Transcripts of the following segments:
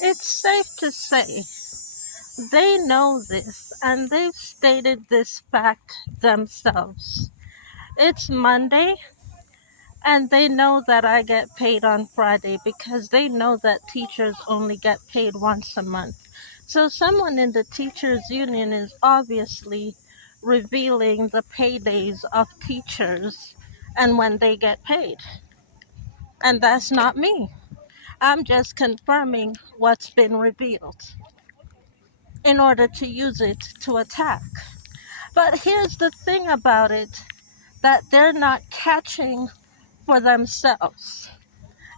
it's safe to say they know this and they've stated this fact themselves. It's Monday and they know that I get paid on Friday because they know that teachers only get paid once a month. So someone in the teachers union is obviously revealing the paydays of teachers and when they get paid. And that's not me. I'm just confirming what's been revealed in order to use it to attack. But here's the thing about it, that they're not catching for themselves.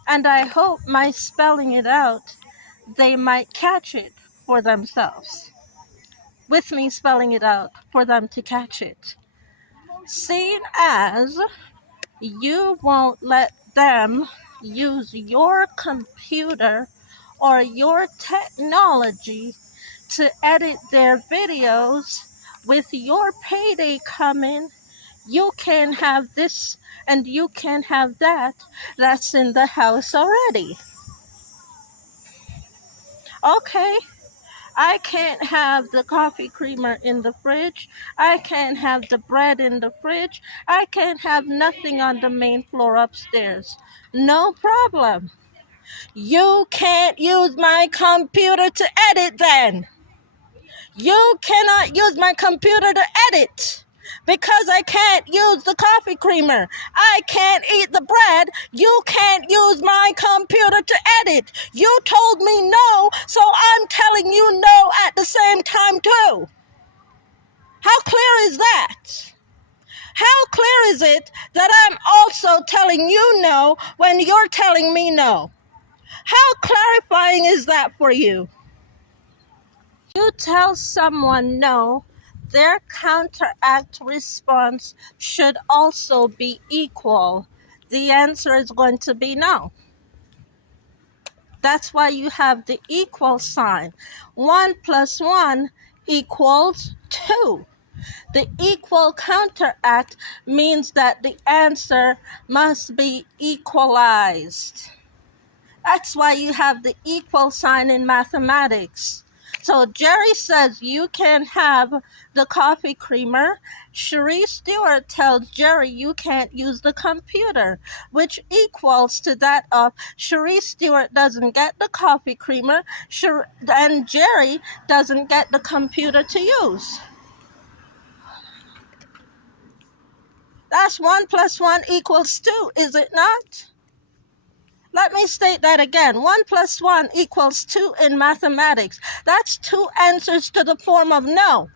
And I hope my spelling it out, they might catch it for themselves. With me spelling it out for them to catch it. Seeing as you won't let them use your computer or your technology to edit their videos, with your payday coming, you can have this and you can have that that's in the house already. Okay, I can't have the coffee creamer in the fridge. I can't have the bread in the fridge. I can't have nothing on the main floor upstairs. No problem. You can't use my computer to edit then. You cannot use my computer to edit because I can't use the coffee creamer. I can't eat the bread. You can't use my computer to edit. You told me no, so I'm telling you no at the same time too. How clear is that? How clear is it that I'm also telling you no when you're telling me no? How clarifying is that for you? You tell someone no, their counteract response should also be equal. The answer is going to be no. That's why you have the equal sign. 1 plus 1 equals 2. The equal counteract means that the answer must be equalized. That's why you have the equal sign in mathematics. So Jerry says you can have the coffee creamer. Cherie Stewart tells Jerry you can't use the computer, which equals to that of Cherie Stewart doesn't get the coffee creamer, and Jerry doesn't get the computer to use. That's 1 plus 1 equals 2, is it not? Let me state that again. 1 plus 1 equals 2 in mathematics. That's 2 answers to the form of no.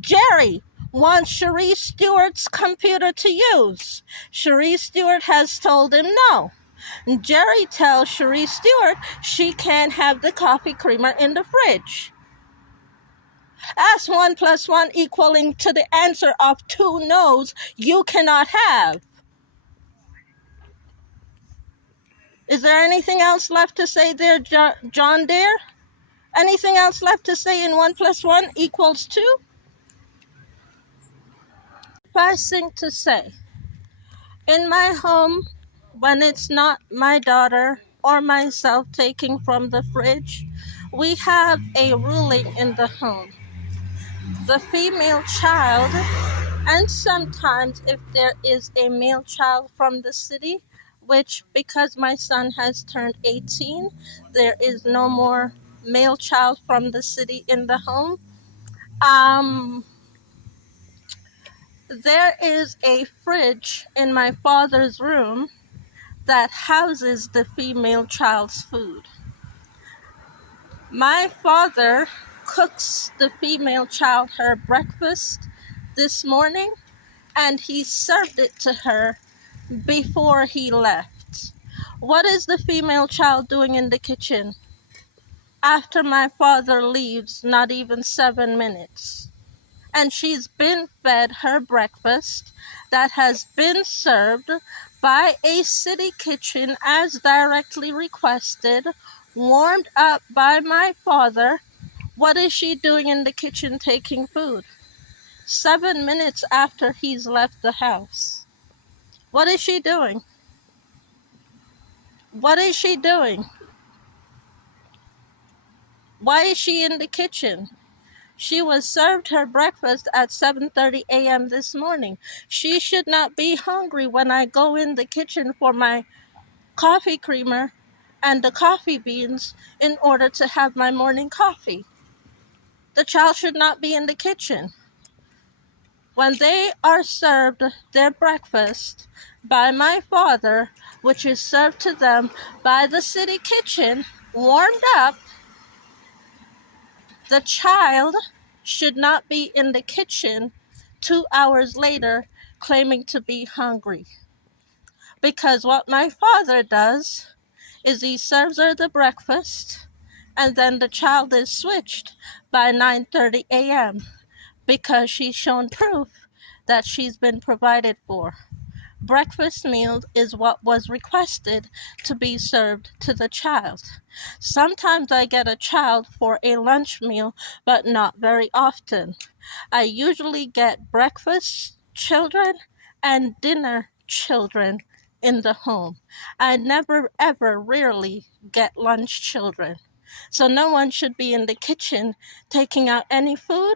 Jerry wants Cherie Stewart's computer to use. Cherie Stewart has told him no. Jerry tells Cherie Stewart she can't have the coffee creamer in the fridge. That's 1 plus 1 equaling to the answer of 2 no's you cannot have. Is there anything else left to say there, John dear? Anything else left to say in 1 plus 1 equals 2? First thing to say, in my home, when it's not my daughter or myself taking from the fridge, we have a ruling in the home. The female child, and sometimes if there is a male child from the city, which because my son has turned 18, there is no more male child from the city in the home. There is a fridge in my father's room that houses the female child's food. My father cooks the female child her breakfast this morning, and he served it to her before he left. What is the female child doing in the kitchen after my father leaves? Not even 7 minutes. And she's been fed her breakfast that has been served by a city kitchen as directly requested, warmed up by my father. What is she doing in the kitchen taking food? 7 minutes after he's left the house. What is she doing? What is she doing? Why is she in the kitchen? She was served her breakfast at 7:30 a.m. this morning. She should not be hungry when I go in the kitchen for my coffee creamer and the coffee beans in order to have my morning coffee. The child should not be in the kitchen. When they are served their breakfast by my father, which is served to them by the city kitchen, warmed up, the child should not be in the kitchen 2 hours later claiming to be hungry. Because what my father does is he serves her the breakfast and then the child is switched by 9:30 a.m. because she's shown proof that she's been provided for. Breakfast meal is what was requested to be served to the child. Sometimes I get a child for a lunch meal, but not very often. I usually get breakfast children and dinner children in the home. I never, ever, rarely get lunch children. So no one should be in the kitchen taking out any food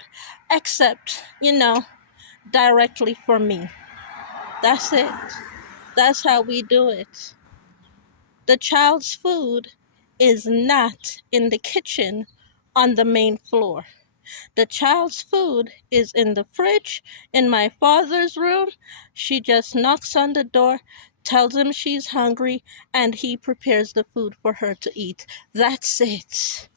except, directly for me. That's it. That's how we do it. The child's food is not in the kitchen on the main floor. The child's food is in the fridge in my father's room. She just knocks on the door, tells him she's hungry, and he prepares the food for her to eat. That's it.